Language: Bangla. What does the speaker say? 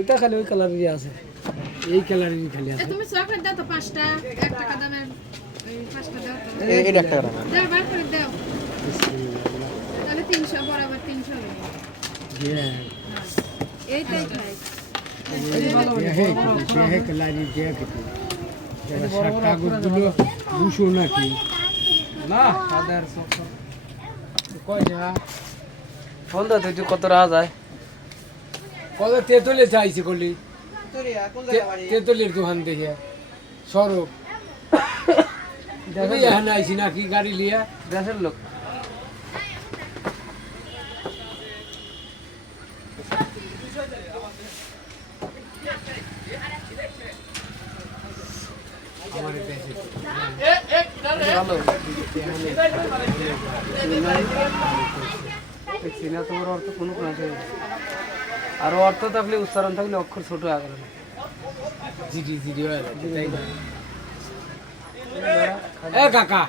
এটা খালি ওই কালারেরই আছে, এই কালারেরই খালি আছে। তুমি চকলেট দাও তো 5টা, 1 টাকা দামের এই 5টা দাও তো। এটা 1 টাকা দাম। দাও বার করে দাও। তাহলে 300 বরাবর 300 হবে। এইটাই খাই। ये कलारी जे कितनी जरा साटा गुलो बुशो ना की ना सादर सब কয় যা ফোন দাও তুই কত রাহা যায় কত তেতুলে চাইছে কলি তেতুলের দোকান দেখে সরব দেখো এখানে আইছি নাকি গাড়ি লিয়া দেশের লোক আমার দেশে ভালো সিনা তোমার অর্থ কোনো কোনো আছে আর অর্থ থাকলে উচ্চারণ থাকলে অক্ষর ছোট আকারে জিডি জিডি হয়ে যাচ্ছে তাই না এ কাকা